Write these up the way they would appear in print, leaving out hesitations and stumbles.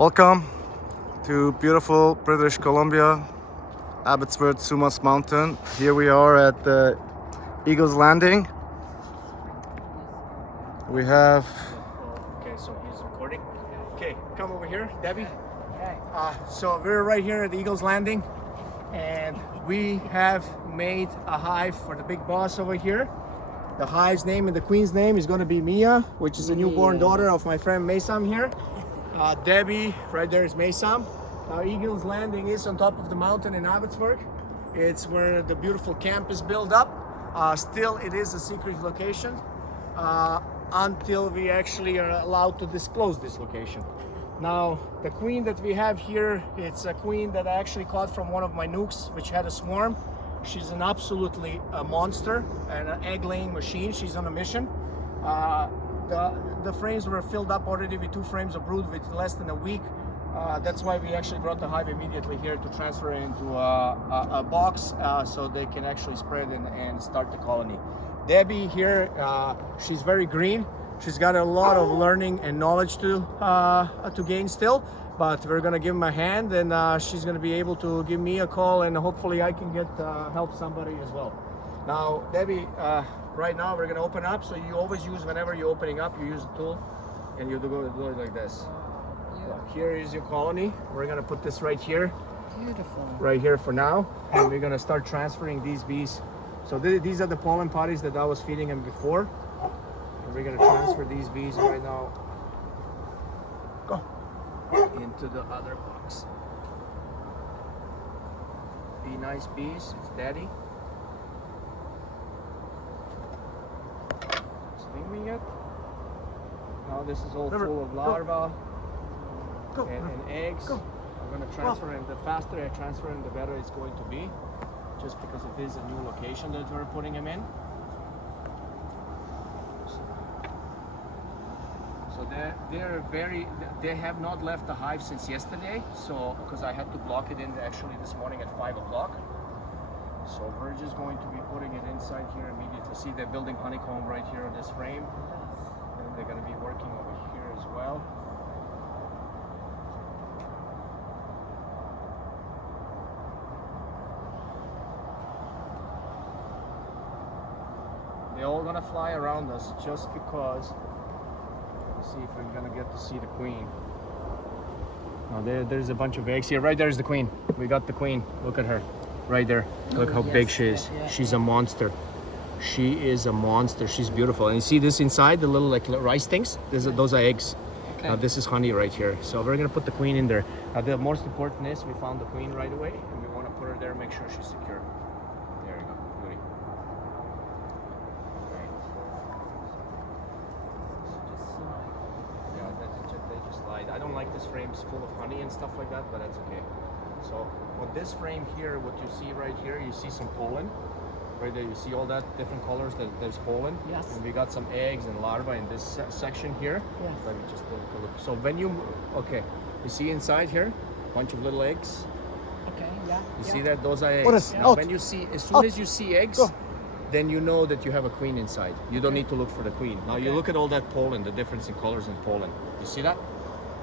Welcome to beautiful British Columbia, Abbotsford, Sumas Mountain. Here we are at the Eagle's Landing. We have... Okay, so he's recording. Okay, come over here, Debbie. So we're right here at the Eagle's Landing, and we have made a hive for the big boss over here. The hive's name and the queen's name is going to be Mia, which is a newborn daughter of my friend Maysam here. Debbie, right there is Maysam. Now Eagle's Landing is on top of the mountain in Abbotsford. It's where the beautiful camp is built up. Still, it is a secret location until we actually are allowed to disclose this location. Now, the queen that we have here, it's a queen that I actually caught from one of my nukes, which had a swarm. She's an absolutely a monster and an egg-laying machine. She's on a mission. The frames were filled up already with 2 frames of brood with less than a week. That's why we actually brought the hive immediately here to transfer it into a box so they can actually spread and start the colony. Debbie here, she's very green. She's got a lot of learning and knowledge to gain still, but we're gonna give him a hand, and she's gonna be able to give me a call, and hopefully I can get help somebody as well. Now, Debbie, right now we're gonna open up. So you always use, whenever you're opening up, you use the tool, and you do it like this. So here is your colony. We're gonna put this right here. Beautiful. Right here for now, and we're gonna start transferring these bees. So these are the pollen potties that I was feeding them before. And we're gonna transfer these bees right now into the other box. Be nice bees, it's daddy. Stinging yet? Now this is all full of larvae and eggs. I'm gonna transfer them. The faster I transfer them, the better it's going to be. Just because it is a new location that we're putting them in. So they have not left the hive since yesterday. So because I had to block it in actually this morning at 5 o'clock. So we're just going to be putting it inside here immediately. See, they're building honeycomb right here on this frame. And they're going to be working over here as well. They're all gonna fly around us just because. Let's see if we're gonna get to see the queen. Now there's a bunch of eggs here. Right there's the queen. We got the queen. Look at her, right there. Look how big she is. She's a monster. She is a monster. She's beautiful. And you see this inside, the little like rice things. Those are eggs. Okay. Now this is honey right here. So we're gonna put the queen in there. Now the most important is we found the queen right away, and we want to put her there, make sure she's secure. There you go. Beauty. I don't like this frame's full of honey and stuff like that, but that's okay. So with this frame here, what you see right here, you see some pollen. Right there, you see all that different colors, there's pollen. Yes. And we got some eggs and larvae in this section here. Yes. Let me just look. So when you, okay, you see inside here, a bunch of little eggs. Okay, yeah. You see that? Those are eggs. What is Now, when you see, as soon as you see eggs, then you know that you have a queen inside. You don't need to look for the queen. Now you look at all that pollen, the difference in colors in pollen. You see that?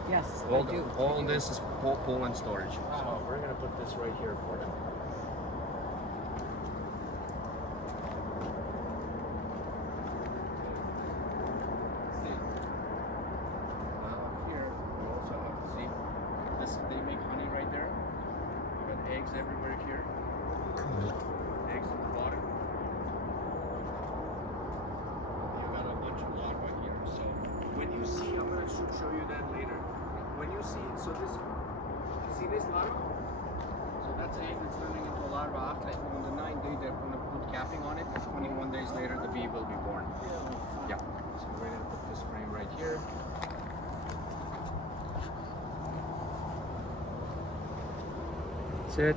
Yes, All this is pollen storage. So we're gonna put this right here for them. Here we also have to see this. They make honey right there. We got eggs everywhere here. Eggs at the bottom. You got a bunch of larvae here. So when you see, I'm gonna show you that later. When you see, so this, see this larva? So that's an egg that's turning into a larva. After on the 9th day, they're going to put capping on it. 21 days later, the bee will be born. Yeah. So we're going to put this frame right here. That's it.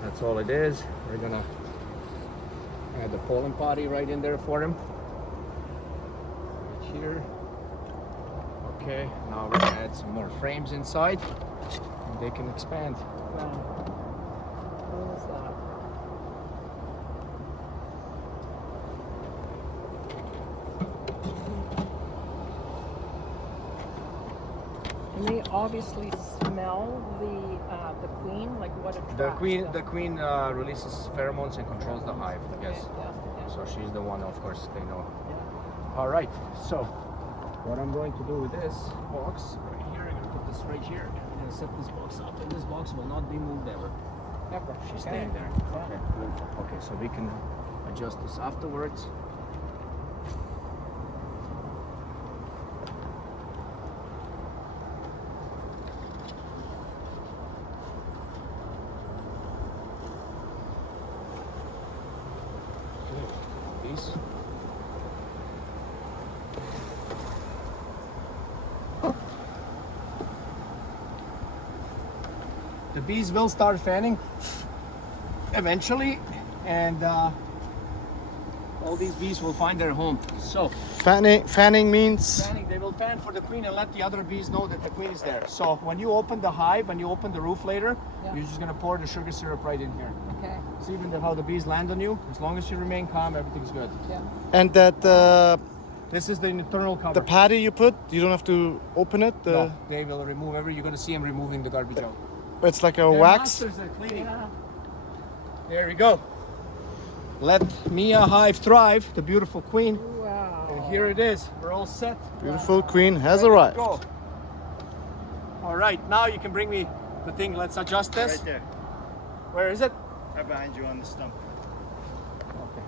That's all it is. We're going to add the pollen potty right in there for him. Right here. Okay, now we're gonna add some more frames inside, and they can expand. Wow. What is that? And they obviously smell the queen, like what attracts them. The queen releases pheromones and controls the hive. Okay, Yes. yeah. So she's the one, of course, they know. Yeah. All right. So what I'm going to do with this box right here, I'm going to put this right here. I'm going to set this box up, and this box will not be moved ever. Ever. She's Okay. staying there. Yeah. Okay. Beautiful. Okay. So we can adjust this afterwards. These. The bees will start fanning eventually, and all these bees will find their home. So Fanning means fanning, they will fan for the queen and let the other bees know that the queen is there. So when you open the hive, when you open the roof later, Yeah. you're just gonna pour the sugar syrup right in here. Okay. See even how the bees land on you. As long as you remain calm, everything's good. Yeah. and that This is the internal cover. the patty you put, you don't have to open it. No, they will remove every. You're gonna see them removing the garbage out. It's like a They're wax. masters at cleaning. Yeah. There we go. Let Mia Hive thrive, the beautiful queen. Wow. And here it is. We're all set. Beautiful queen has Ready to arrived. go. All right, now you can bring me the thing. Let's adjust this. Right there, Where is it? right behind you on the stump. Okay.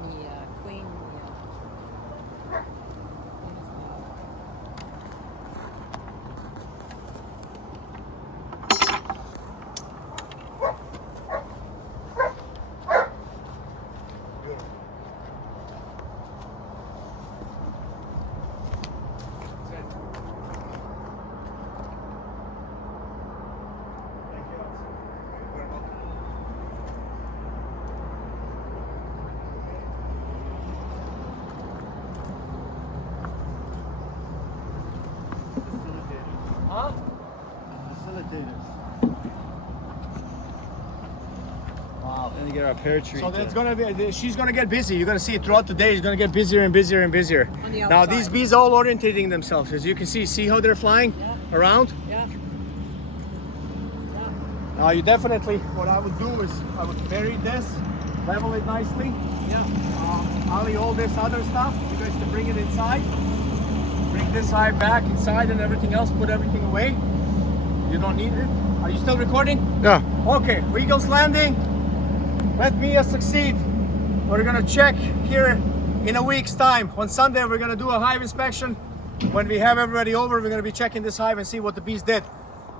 Mia, Queen Mia. That's it. Thank you. You're welcome. Facilitators. Huh? Facilitators. Wow. Then you get our pear tree. So that's gonna be. She's gonna get busy. You're gonna see it throughout the day. She's gonna get busier and busier and busier. On the Now these outside. bees all orientating themselves, as you can see. See how they're flying Yeah. around? Yeah. Now you definitely. What I would do is I would bury this, level it nicely. Yeah. Ollie, all this other stuff. You guys can bring it inside. Bring this hive back inside and everything else. Put everything away. You don't need it. Are you still recording? Yeah. Okay, Eagles Landing. Let Mia succeed. We're gonna check here in a week's time. On Sunday, we're gonna do a hive inspection. When we have everybody over, we're gonna be checking this hive and see what the bees did.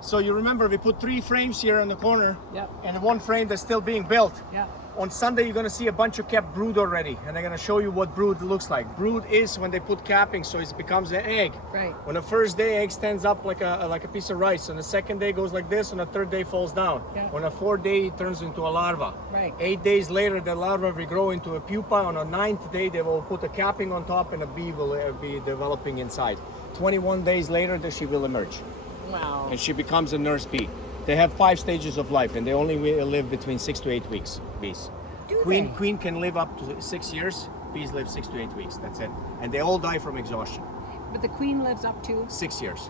So you remember, we put 3 frames here in the corner, Yep. and 1 frame that's still being built. Yeah. On Sunday, you're gonna see a bunch of kept brood already, and I'm gonna show you what brood looks like. Brood is when they put capping, so it becomes an egg. Right. On the first day, egg stands up like a piece of rice. On the second day, goes like this. On the third day, falls down. Yeah. On the fourth day, it turns into a larva. Right. 8 days later, the larva will grow into a pupa. On the 9th day, they will put a capping on top, and a bee will be developing inside. 21 days later, she will emerge, Wow. and she becomes a nurse bee. They have 5 stages of life, and they only live between 6 to 8 weeks. Bees. Do Queen they? queen can live up to 6 years. Bees live 6 to 8 weeks. That's it, and they all die from exhaustion. But the queen lives up to. 6 years.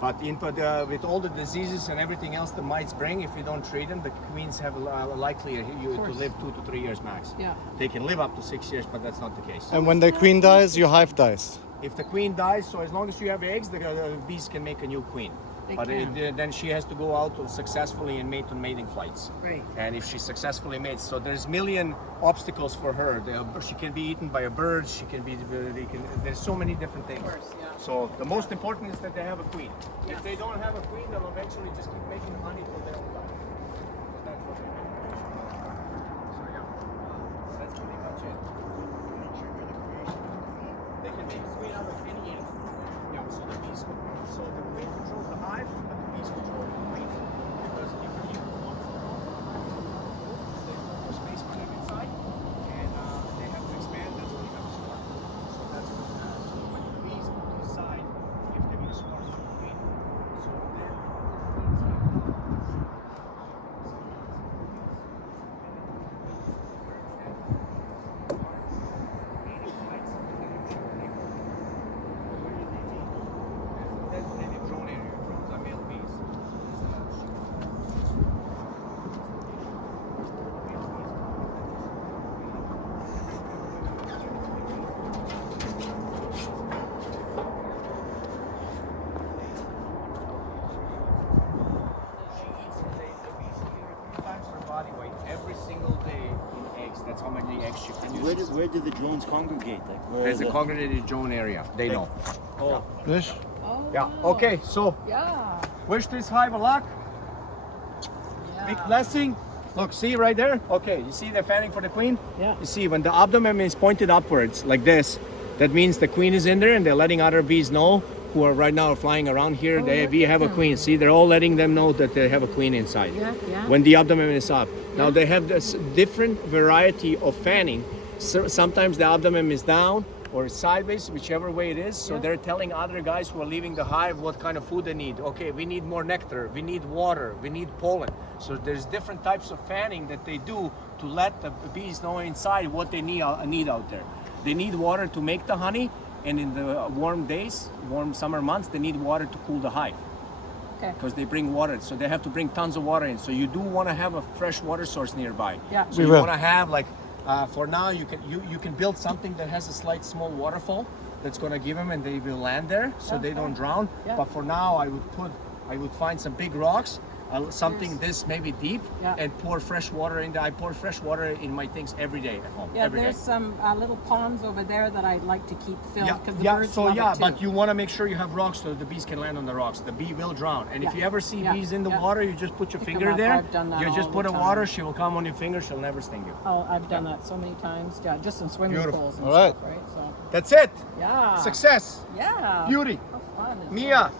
But with all the diseases and everything else the mites bring, if you don't treat them, the queens have a likelihood to course. live 2 to 3 years max. Yeah. They can live up to 6 years, but that's not the case. And when the queen dies, your hive dies. If the queen dies, so as long as you have eggs, the bees can make a new queen. They But can. then she has to go out successfully and mate on mating flights. Right. And if she successfully mates, so there's million obstacles for her. She can be eaten by a bird. She can be. There's so many different things. Of course, yeah. So the most important is that they have a queen. Yeah. If they don't have a queen, they'll eventually just keep making honey till they don't die. That's what they do. So yeah, that's pretty much it. They can make a queen out of any egg. Yeah. So the bees. So the queen controls the hive, but the bees control the queen. Because if you leave them alone, there's no more space for them inside, and they have to expand. That's when you have a swarm. So that's what. So when the bees decide if they're going to swarm with the queen, so then. where do the drones congregate? Like where There's are a the- congregated drone area. They know. Oh, This? Oh, Yeah. wow. Okay. So Yeah. wish this hive a luck. Big Yeah. blessing. Look, see right there? Okay, you see the fanning for the queen? Yeah. You see when the abdomen is pointed upwards like this, that means the queen is in there and they're letting other bees know who are right now flying around here. Oh, we look at have a them. queen. See, they're all letting them know that they have a queen inside. Yeah, yeah. When the abdomen is up. Now Yeah. they have this different variety of fanning. So sometimes the abdomen is down or sideways, whichever way it is. So Yeah. they're telling other guys who are leaving the hive what kind of food they need. Okay, we need more nectar, we need water, we need pollen. So there's different types of fanning that they do to let the bees know inside what they need out there. They need water to make the honey, and in the warm days, warm summer months, they need water to cool the hive. Okay. Because they bring water, so they have to bring tons of water in. So you do want to have a fresh water source nearby. Yeah. So We you will. want to have like, for now, you can build something that has a slight small waterfall that's going to give them, and they will land there, so they don't drown. Yeah. But for now, I would find some big rocks, something this maybe deep, Yeah. and pour fresh water in there. I pour fresh water in my things every day at home. Yeah, every day. there's some little ponds over there that I'd like to keep filled because the birds so love yeah, it too. but you want to make sure you have rocks so the bees can land on the rocks. The bee will drown, and if Yeah. you ever see Yeah. bees in the Yeah. water, you just put your Pick 'em finger up. there. I've done that You all just the put in time. water. She will come on your finger. She'll never sting you. Oh, I've done that so many times. Yeah, just in swimming Beautiful. pools and All right. stuff, right? So That's it. yeah. Success. Yeah. Beauty. How fun is Mia. that?